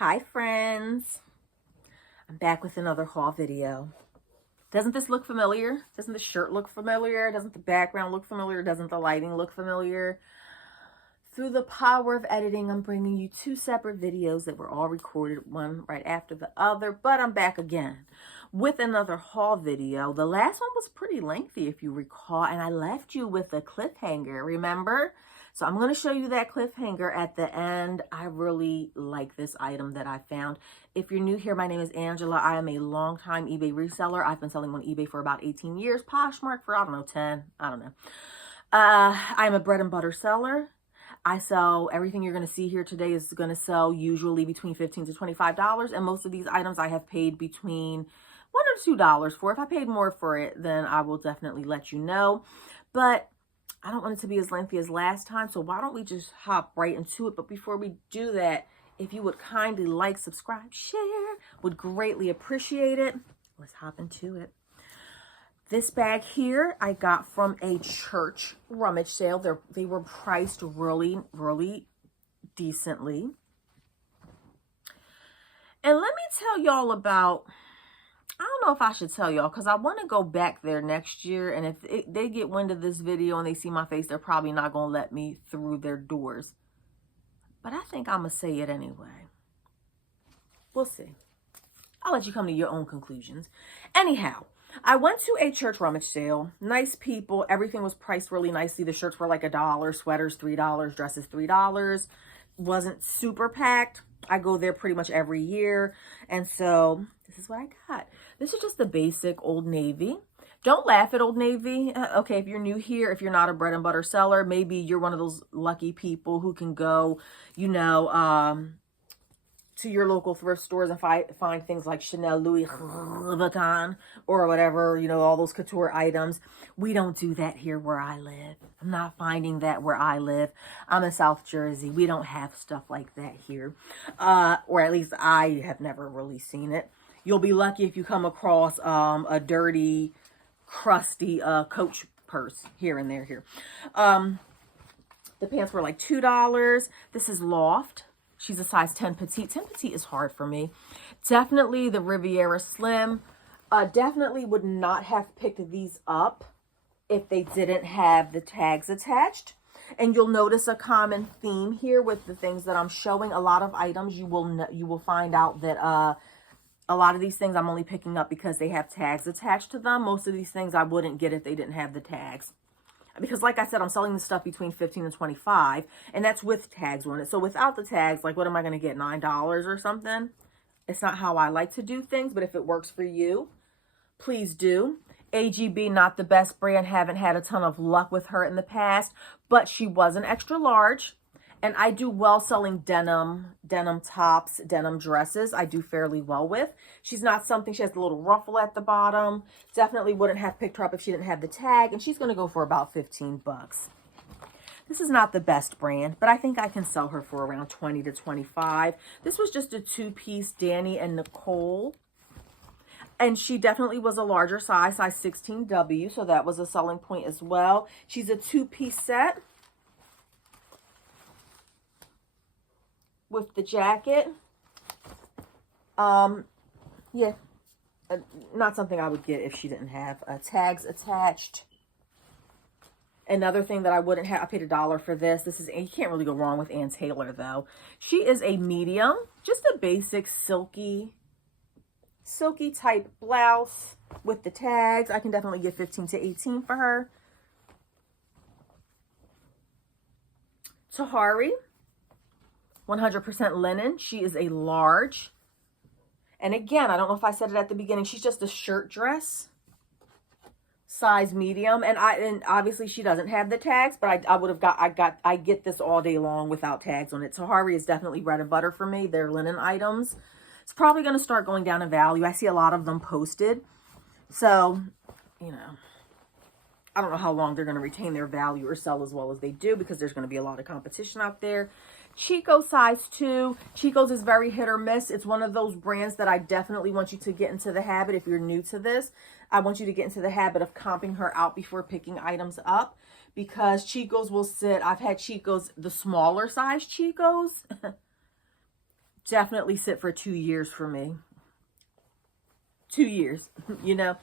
Hi friends, I'm back with another haul video. Doesn't this look familiar? Doesn't the shirt look familiar? Doesn't the background look familiar? Doesn't the lighting look familiar? Through the power of editing, I'm bringing you two separate videos that were all recorded, one right after the other, but I'm back again with another haul video. The last one was pretty lengthy, if you recall, and I left you with a cliffhanger, remember? So I'm going to show you that cliffhanger at the end. I really like this item that I found. If you're new here, my name is Angela. I am a longtime eBay reseller. I've been selling on eBay for about 18 years. Poshmark for, I don't know, 10. I don't know. I'm a bread and butter seller. I sell everything you're going to see here today is going to sell usually between $15 to $25. And most of these items I have paid between $1 or $2 for. If I paid more for it, then I will definitely let you know. But I don't want it to be as lengthy as last time, so why don't we just hop right into it? But before we do that, if you would kindly like, subscribe, share, would greatly appreciate it. Let's hop into it. This bag here I got from a church rummage sale. They were priced really, really decently. And let me tell y'all about, I don't know if I should tell y'all because I want to go back there next year. And if they get wind of this video and they see my face, they're probably not going to let me through their doors. But I think I'm going to say it anyway. We'll see. I'll let you come to your own conclusions. Anyhow, I went to a church rummage sale. Nice people. Everything was priced really nicely. The shirts were like $1, sweaters $3, dresses $3. Wasn't super packed. I go there pretty much every year. And so this is what I got. This is just the basic Old Navy. Don't laugh at Old Navy. Okay, if you're new here, if you're not a bread and butter seller, maybe you're one of those lucky people who can go, you know, to your local thrift stores and find things like Chanel, Louis Vuitton, or whatever, you know, all those couture items. We don't do that here where I live. I'm not finding that where I live. I'm in South Jersey. We don't have stuff like that here. Or at least I have never really seen it. You'll be lucky if you come across a dirty, crusty Coach purse here and there here. The pants were like $2. This is Loft. She's a size 10 petite. 10 petite is hard for me. Definitely the Riviera Slim. Definitely would not have picked these up if they didn't have the tags attached. And you'll notice a common theme here with the things that I'm showing. A lot of items you will find out that a lot of these things I'm only picking up because they have tags attached to them. Most of these things I wouldn't get if they didn't have the tags. Because like I said, I'm selling this stuff between $15 and $25, and that's with tags on it. So without the tags, like what am I going to get, $9 or something? It's not how I like to do things, but if it works for you, please do. AGB, not the best brand. Haven't had a ton of luck with her in the past, but she was an extra large. And I do well selling denim tops, denim dresses. I do fairly well with. She's not something, she has a little ruffle at the bottom. Definitely wouldn't have picked her up if she didn't have the tag. And she's going to go for about 15 bucks. This is not the best brand, but I think I can sell her for around 20 to 25. This was just a two-piece Danny and Nicole. And she definitely was a larger size 16W. So that was a selling point as well. She's a two-piece set with the jacket. Yeah, not something I would get if she didn't have tags attached. Another thing that I wouldn't have, I paid $1 for this. This is, you can't really go wrong with Ann Taylor though. She is a medium, just a basic silky type blouse with the tags. I can definitely get 15 to 18 for her. Tahari, 100% linen. She is a large. And again, I don't know if I said it at the beginning, she's just a shirt dress, size medium. And obviously she doesn't have the tags, but I get this all day long without tags on it. Tahari is definitely bread and butter for me. They're linen items. It's probably going to start going down in value. I see a lot of them posted. So, you know, I don't know how long they're going to retain their value or sell as well as they do because there's going to be a lot of competition out there. Chico size 2. Chico's is very hit or miss. It's one of those brands that I definitely want you to get into the habit. If you're new to this, I want you to get into the habit of comping her out before picking items up, because Chico's will sit. I've had Chico's, the smaller size Chico's. definitely sit for 2 years for me. 2 years, you know.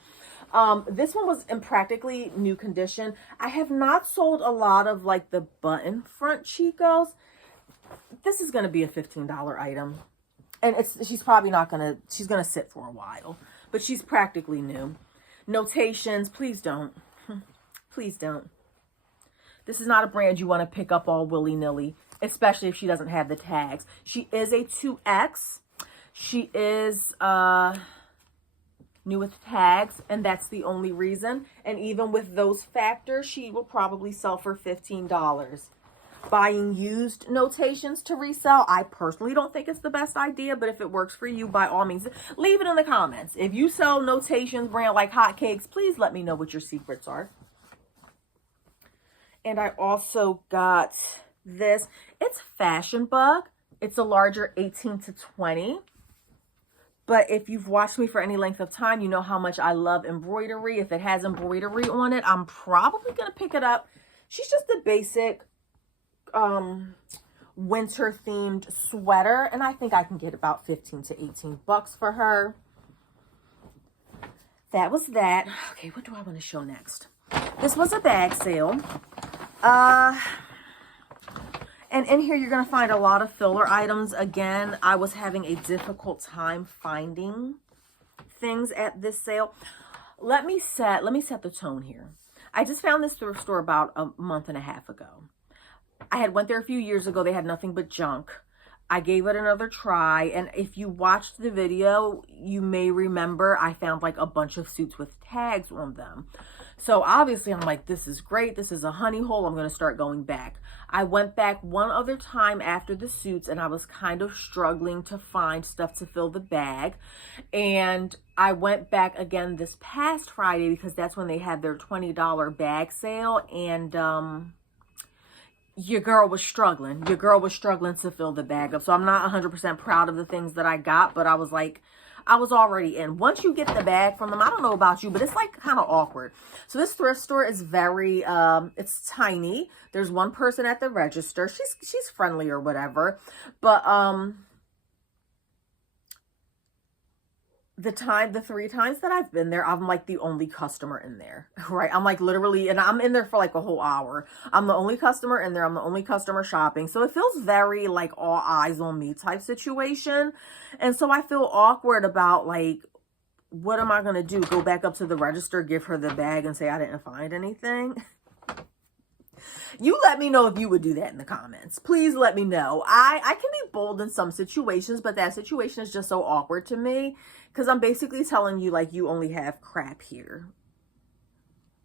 This one was in practically new condition. I have not sold a lot of like the button front Chicos. This is going to be a $15 item. And she's probably not going to, she's going to sit for a while. But she's practically new. Notations, please don't. Please don't. This is not a brand you want to pick up all willy-nilly, especially if she doesn't have the tags. She is a 2X. She is new with tags, and that's the only reason. And even with those factors, she will probably sell for $15. Buying used notations to resell, I personally don't think it's the best idea, but if it works for you, by all means, leave it in the comments. If you sell notations brand like hotcakes, please let me know what your secrets are. And I also got this. It's Fashion Bug. It's a larger 18 to 20. But if you've watched me for any length of time, you know how much I love embroidery. If it has embroidery on it, I'm probably going to pick it up. She's just a basic winter themed sweater, and I think I can get about 15 to 18 bucks for her. That was that. Okay, what do I want to show next? This was a bag sale. And in here, you're going to find a lot of filler items. Again, I was having a difficult time finding things at this sale. Let me set the tone here. I just found this thrift store about a month and a half ago. I had went there a few years ago. They had nothing but junk. I gave it another try. And if you watched the video, you may remember I found like a bunch of suits with tags on them. So obviously I'm like, this is great. This is a honey hole. I'm going to start going back. I went back one other time after the suits, and I was kind of struggling to find stuff to fill the bag. And I went back again this past Friday because that's when they had their $20 bag sale. And your girl was struggling. Your girl was struggling to fill the bag up. So I'm not 100% proud of the things that I got, but I was like, I was already in. Once you get the bag from them, I don't know about you, but it's like kind of awkward. So this thrift store is very, it's tiny. There's one person at the register. She's friendly or whatever. But the 3 times that I've been there, I'm like the only customer in there, right? I'm like literally, and I'm in there for like a whole hour. I'm the only customer in there. I'm the only customer shopping. So it feels very like all eyes on me type situation. And so I feel awkward about like, what am I going to do? Go back up to the register, give her the bag and say I didn't find anything? You let me know if you would do that in the comments. Please let me know. I can be bold in some situations, but that situation is just so awkward to me because I'm basically telling you like you only have crap here,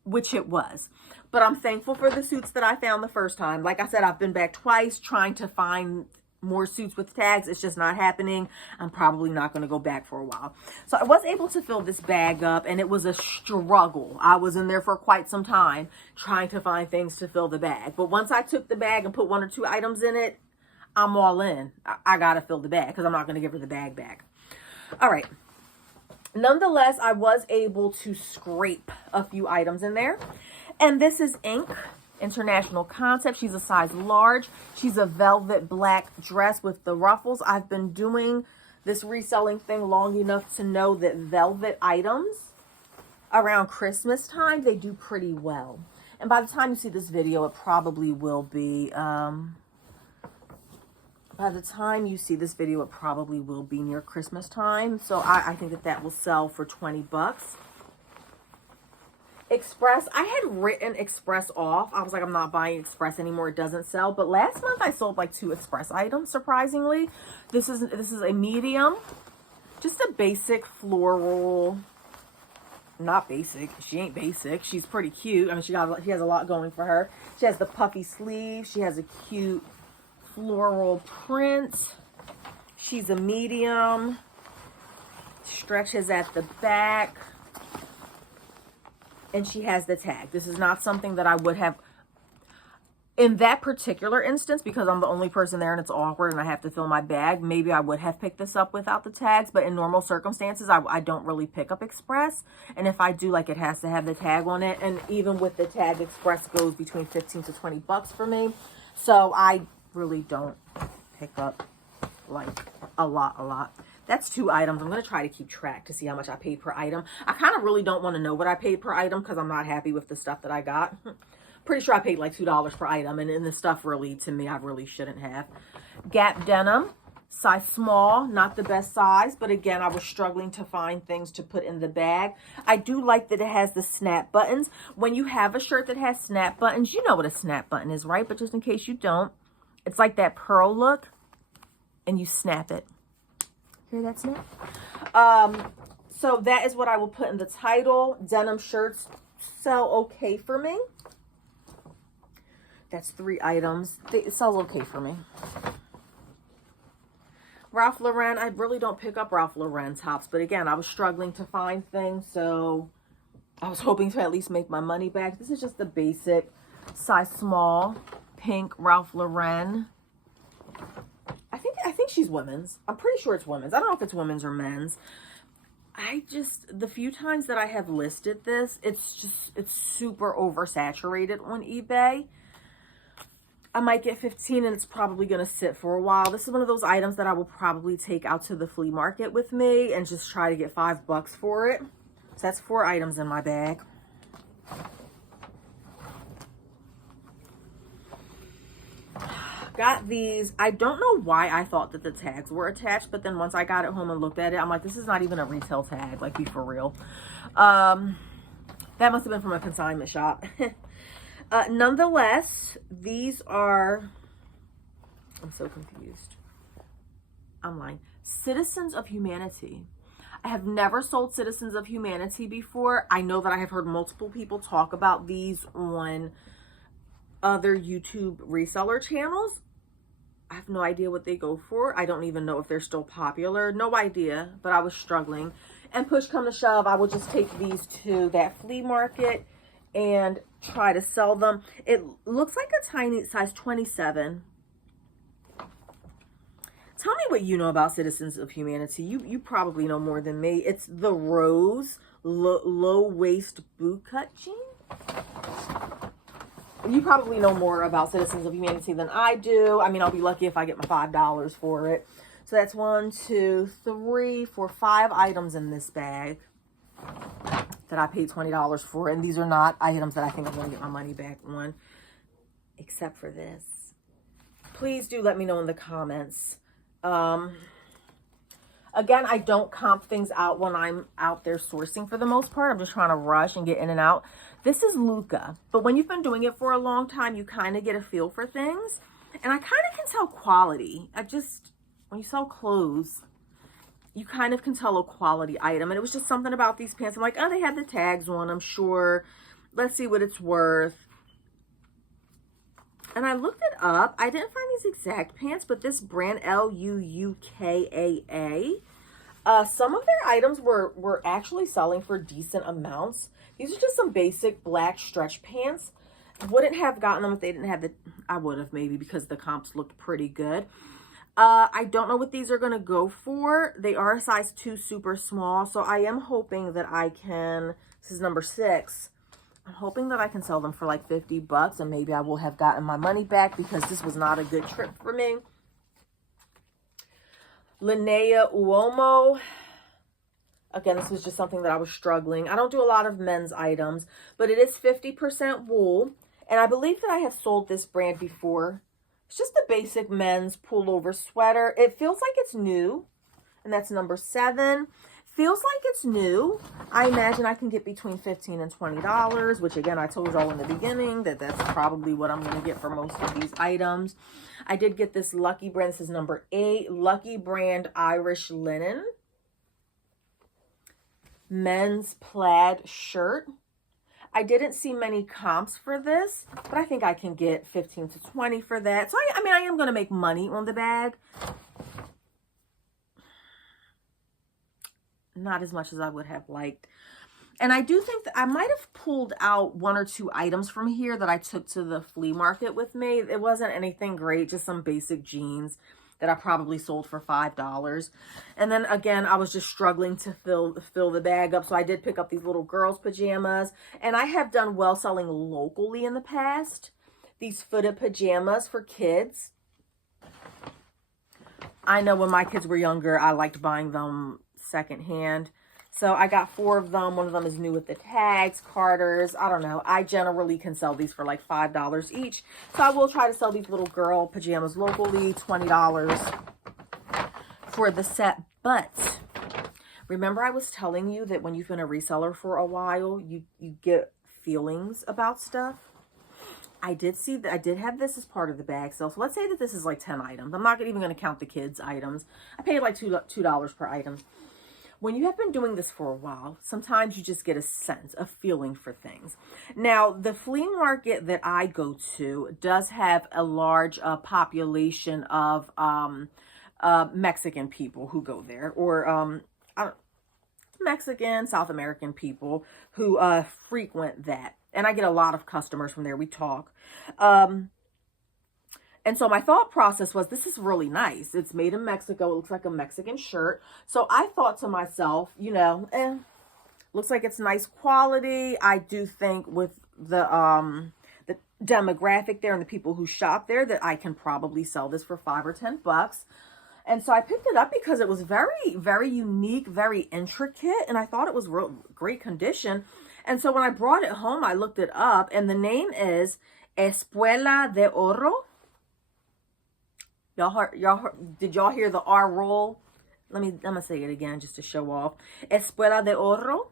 which it was. But I'm thankful for the suits that I found the first time. Like I said, I've been back twice trying to find more suits with tags. It's just not happening. I'm probably not going to go back for a while. So I was able to fill this bag up, and it was a struggle. I was in there for quite some time trying to find things to fill the bag. But once I took the bag and put 1 or 2 items in it, I'm all in. I got to fill the bag because I'm not going to give her the bag back. All right. Nonetheless, I was able to scrape a few items in there. And this is Ink International Concept. She's a size large. She's a velvet black dress with the ruffles. I've been doing this reselling thing long enough to know that velvet items around Christmas time, they do pretty well. And by the time you see this video, it probably will be, near Christmas time. So I think that will sell for 20 bucks. Express, I had written Express off. I was like, I'm not buying Express anymore. It doesn't sell. But last month I sold like 2 Express items, surprisingly. This is a medium. Just a basic floral. Not basic. She ain't basic. She's pretty cute. I mean, she has a lot going for her. She has the puffy sleeve. She has a cute floral print. She's a medium. Stretches at the back. And she has the tag. This is not something that I would have, in that particular instance, because I'm the only person there and it's awkward and I have to fill my bag, maybe I would have picked this up without the tags. But in normal circumstances, I don't really pick up Express. And if I do, like, it has to have the tag on it. And even with the tag, Express goes between 15 to 20 bucks for me. So I really don't pick up, like, a lot. That's 2 items. I'm going to try to keep track to see how much I paid per item. I kind of really don't want to know what I paid per item because I'm not happy with the stuff that I got. Pretty sure I paid like $2 per item, and the stuff really, to me, I really shouldn't have. Gap denim, size small, not the best size, but again, I was struggling to find things to put in the bag. I do like that it has the snap buttons. When you have a shirt that has snap buttons, you know what a snap button is, right? But just in case you don't, it's like that pearl look, and you snap it. Hear that snap? So that is what I will put in the title. Denim shirts sell okay for me. That's 3 items. It sells okay for me. Ralph Lauren, I really don't pick up Ralph Lauren tops, but again, I was struggling to find things, so I was hoping to at least make my money back. This is just the basic size small, pink Ralph Lauren. I think she's women's. I'm pretty sure it's women's. I don't know if it's women's or men's. The few times that I have listed this, it's super oversaturated on eBay. I might get 15 and it's probably going to sit for a while. This is one of those items that I will probably take out to the flea market with me and just try to get $5 for it. So that's 4 items in my bag. Got these. I don't know why I thought that the tags were attached, but then once I got it home and looked at it, I'm like, this is not even a retail tag. Like, be for real. That must have been from a consignment shop. Nonetheless, these are, I'm so confused. I'm lying. Citizens of Humanity. I have never sold Citizens of Humanity before. I know that I have heard multiple people talk about these on other YouTube reseller channels. I have no idea what they go for. I don't even know if they're still popular. No idea, but I was struggling. And push come to shove, I will just take these to that flea market and try to sell them. It looks like a tiny size 27. Tell me what you know about Citizens of Humanity. You probably know more than me. It's the rose low waist boot cut jean. You probably know more about Citizens of Humanity than I do. I mean, I'll be lucky if I get my $5 for it. So that's 1, 2, 3, 4, 5 items in this bag that I paid $20 for. And these are not items that I think I'm going to get my money back on, except for this. Please do let me know in the comments. Again, I don't comp things out when I'm out there sourcing for the most part. I'm just trying to rush and get in and out. This is Luca, but when you've been doing it for a long time, you kind of get a feel for things. And I kind of can tell quality. When you sell clothes, you kind of can tell a quality item. And it was just something about these pants. I'm like, oh, they had the tags on, I'm sure. Let's see what it's worth. And I looked it up. I didn't find these exact pants, but this brand, Luukaa, some of their items were actually selling for decent amounts. These are just some basic black stretch pants. Wouldn't have gotten them if they didn't have I would have maybe, because the comps looked pretty good. I don't know what these are going to go for. They are a size 2 super small. So I am hoping that I can, this is number 6. I'm hoping that I can sell them for like $50 and maybe I will have gotten my money back, because this was not a good trip for me. Linnea Uomo. Again, this was just something that I was struggling. I don't do a lot of men's items, but it is 50% wool. And I believe that I have sold this brand before. It's just a basic men's pullover sweater. It feels like it's new. And that's number 7. Feels like it's new. I imagine I can get between $15 and $20, which again, I told y'all in the beginning that that's probably what I'm going to get for most of these items. I did get this Lucky brand. This is number 8. Lucky brand Irish linen. Men's plaid shirt. I didn't see many comps for this, but I think I can get 15 to 20 for that. So I mean, I am going to make money on the bag. Not as much as I would have liked. And I do think that I might have pulled out 1 or 2 items from here that I took to the flea market with me. It wasn't anything great, just some basic jeans that I probably sold for $5. And then again, I was just struggling to fill the bag up. So I did pick up these little girls' pajamas. And I have done well selling locally in the past. These footed pajamas for kids. I know when my kids were younger, I liked buying them secondhand. So I got 4 of them. One of them is new with the tags, Carter's. I don't know. I generally can sell these for like $5 each. So I will try to sell these little girl pajamas locally, $20 for the set. But remember I was telling you that when you've been a reseller for a while, you get feelings about stuff. I did see that I did have this as part of the bag sale. So let's say that this is like 10 items. I'm not even going to count the kids' items. I paid like $2 per item. When you have been doing this for a while, sometimes you just get a sense, a feeling for things. Now, the flea market that I go to does have a large population of Mexican people who go there, or Mexican, South American people who frequent that. And I get a lot of customers from there. We talk. And so my thought process was, this is really nice. It's made in Mexico. It looks like a Mexican shirt. So I thought to myself, you know, looks like it's nice quality. I do think with the demographic there and the people who shop there that I can probably sell this for $5 or $10. And so I picked it up because it was very, very unique, very intricate. And I thought it was real great condition. And so when I brought it home, I looked it up, and the name is Espuela de Oro. Did y'all hear the R roll? I'm gonna say it again just to show off. Espuela de Oro.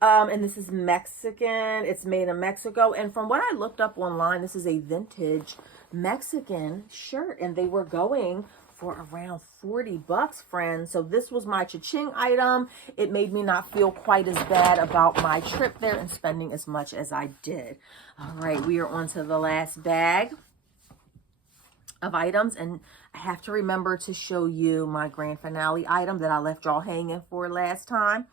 And this is Mexican. It's made in Mexico. And from what I looked up online, this is a vintage Mexican shirt, and they were going for around $40, friends. So this was my cha-ching item. It made me not feel quite as bad about my trip there and spending as much as I did. All right, we are on to the last bag of items, and I have to remember to show you my grand finale item that I left y'all hanging for last time.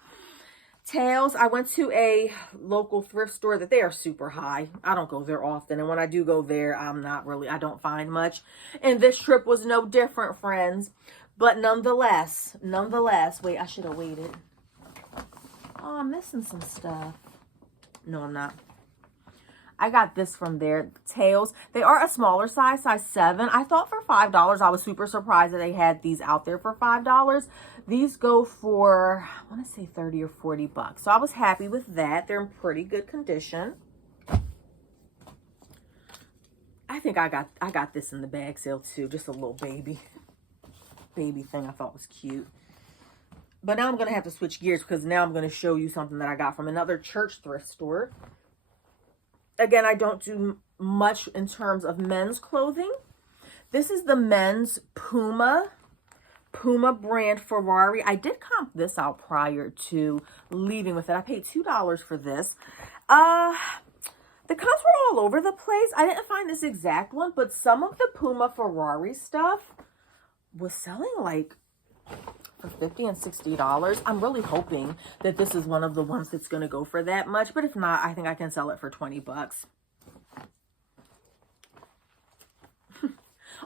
Tails. I went to a local thrift store that they are super high. I don't go there often. And when I do go there, I don't find much. And this trip was no different, friends. But nonetheless, wait, I should have waited. Oh, I'm missing some stuff. No, I'm not. I got this from there. Tails. They are a smaller size 7. I thought for $5. I was super surprised that they had these out there for $5. These go for, I want to say 30 or $40. So I was happy with that. They're in pretty good condition. I think I got this in the bag sale too. Just a little baby thing I thought was cute. But now I'm going to have to switch gears because now I'm going to show you something that I got from another church thrift store. Again, I don't do much in terms of men's clothing. This is the men's Puma brand Ferrari. I did comp this out prior to leaving with it. I paid $2 for this. The comps were all over the place. I didn't find this exact one, but some of the Puma Ferrari stuff was selling like for $50 and $60. I'm really hoping that this is one of the ones that's going to go for that much. But if not, I think I can sell it for $20.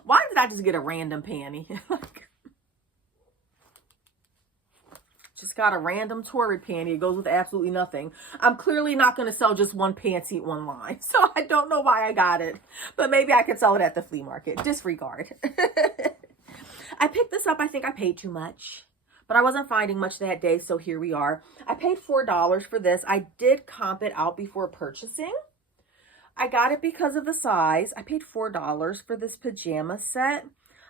Why did I just get a random panty? Just got a random Torrid panty. It goes with absolutely nothing. I'm clearly not going to sell just one panty online. So I don't know why I got it. But maybe I could sell it at the flea market. Disregard. I picked this up. I think I paid too much, but I wasn't finding much that day. So here we are. I paid $4 for this. I did comp it out before purchasing. I got it because of the size. I paid $4 for this pajama set.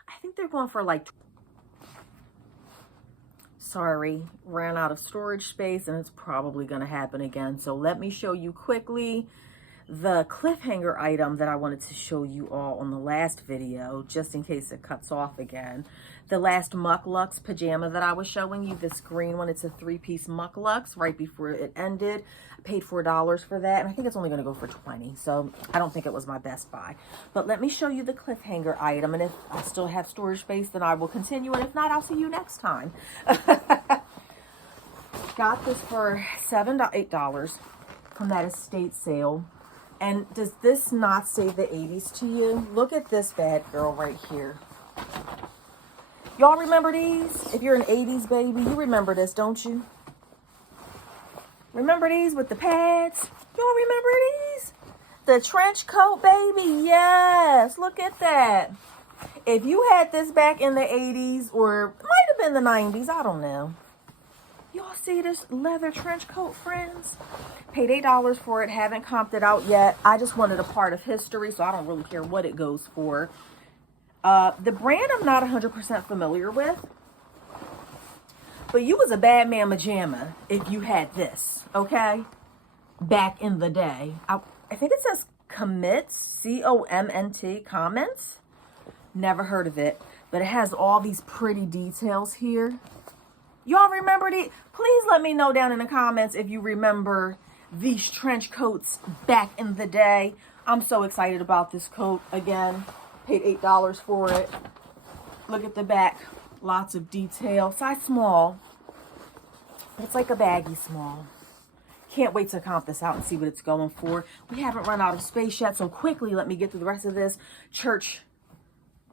I think they're going for like, sorry, ran out of storage space, and it's probably going to happen again. So let me show you quickly the cliffhanger item that I wanted to show you all on the last video, just in case it cuts off again. The last Muck Lux pajama that I was showing you, this green one, it's a 3-piece Muck Lux right before it ended. I paid $4 for that, and I think it's only going to go for $20, so I don't think it was my best buy. But let me show you the cliffhanger item, and if I still have storage space, then I will continue, and if not, I'll see you next time. Got this for $8 from that estate sale. And does this not say the 80s to you? Look at this bad girl right here. Y'all remember these? If you're an 80s baby, you remember this, don't you? Remember these with the pads? Y'all remember these? The trench coat, baby. Yes, look at that. If you had this back in the 80s, or it might have been the 90s, I don't know. Y'all see this leather trench coat, friends? Paid $8 for it. Haven't comped it out yet. I just wanted a part of history, so I don't really care what it goes for. The brand I'm not 100% familiar with. But you was a bad mamma jamma if you had this, okay? Back in the day. I think it says Commits, C-O-M-N-T, Comments. Never heard of it. But it has all these pretty details here. Y'all remember these? Please let me know down in the comments if you remember these trench coats back in the day. I'm so excited about this coat. Again, paid $8 for it. Look at the back. Lots of detail. Size small. But it's like a baggy small. Can't wait to comp this out and see what it's going for. We haven't run out of space yet, so quickly let me get through the rest of this. Church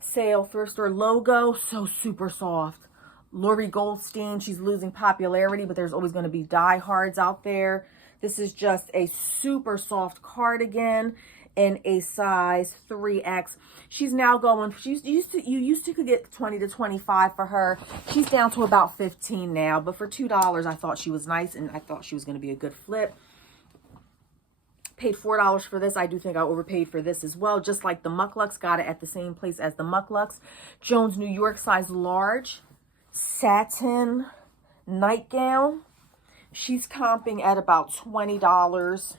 sale thrift store logo. So super soft. Lori Goldstein, she's losing popularity, but there's always going to be diehards out there. This is just a super soft cardigan in a size 3X. She's now going, you used to could get 20 to 25 for her. She's down to about 15 now, but for $2, I thought she was nice, and I thought she was going to be a good flip. Paid $4 for this. I do think I overpaid for this as well, just like the Mucklucks. Got it at the same place as the Mucklucks. Jones, New York, size large. Satin nightgown. She's comping at about $20.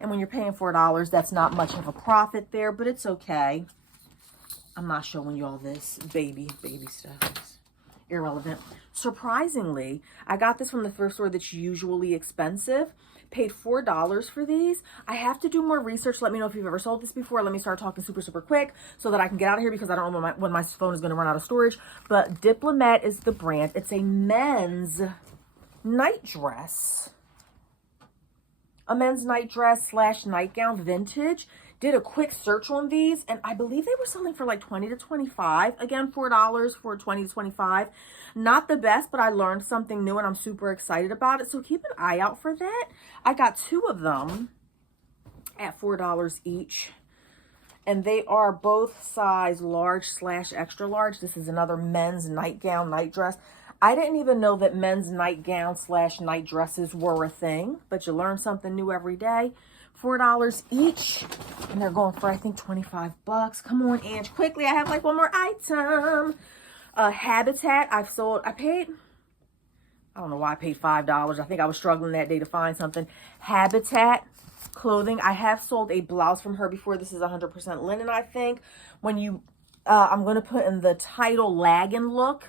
And when you're paying $4, that's not much of a profit there, but it's okay. I'm not showing y'all this baby stuff. It's irrelevant. Surprisingly, I got this from the thrift store that's usually expensive. Paid $4 for these. I have to do more research. Let me know if you've ever sold this before. Let me start talking super quick so that I can get out of here because I don't know when my phone is going to run out of storage. But Diplomat is the brand. It's a men's night dress. A men's night dress / nightgown, vintage. Did a quick search on these, and I believe they were selling for like 20 to 25. Again, $4 for 20 to 25. Not the best, but I learned something new, and I'm super excited about it. So keep an eye out for that. I got 2 of them at $4 each, and they are both size large / extra large. This is another men's nightgown, night dress. I didn't even know that men's nightgown / night dresses were a thing, but you learn something new every day. $4 each, and they're going for, I think, 25 bucks. Come on, Ange, quickly. I have like one more item. Habitat. I paid, I don't know why I paid $5. I think I was struggling that day to find something. Habitat clothing. I have sold a blouse from her before. This is 100% linen, I think. When you, I'm going to put in the title Laggin' Look.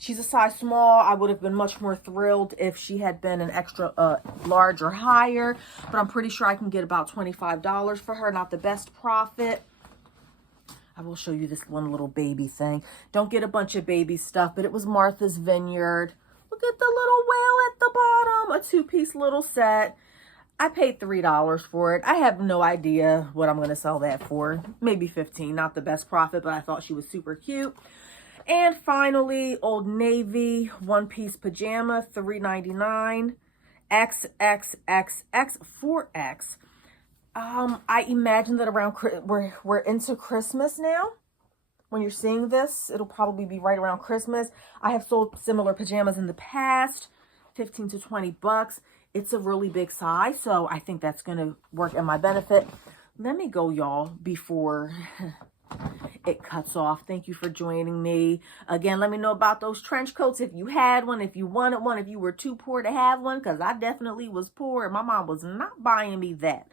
She's a size small. I would have been much more thrilled if she had been an extra large or higher. But I'm pretty sure I can get about $25 for her. Not the best profit. I will show you this one little baby thing. Don't get a bunch of baby stuff, but it was Martha's Vineyard. Look at the little whale at the bottom. A 2-piece little set. I paid $3 for it. I have no idea what I'm going to sell that for. Maybe $15. Not the best profit, but I thought she was super cute. And finally, Old Navy 1-piece pajama, $3.99, XXXX 4X. I imagine that around we're into Christmas now. When you're seeing this, it'll probably be right around Christmas. I have sold similar pajamas in the past, 15 to 20 bucks. It's a really big size, so I think that's going to work in my benefit. Let me go, y'all, before it cuts off. Thank you for joining me. Again, let me know about those trench coats. If you had one, if you wanted one, if you were too poor to have one, because I definitely was poor and my mom was not buying me that.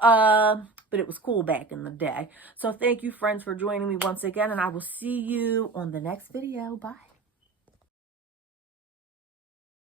But it was cool back in the day. So thank you, friends, for joining me once again, and I will see you on the next video. Bye.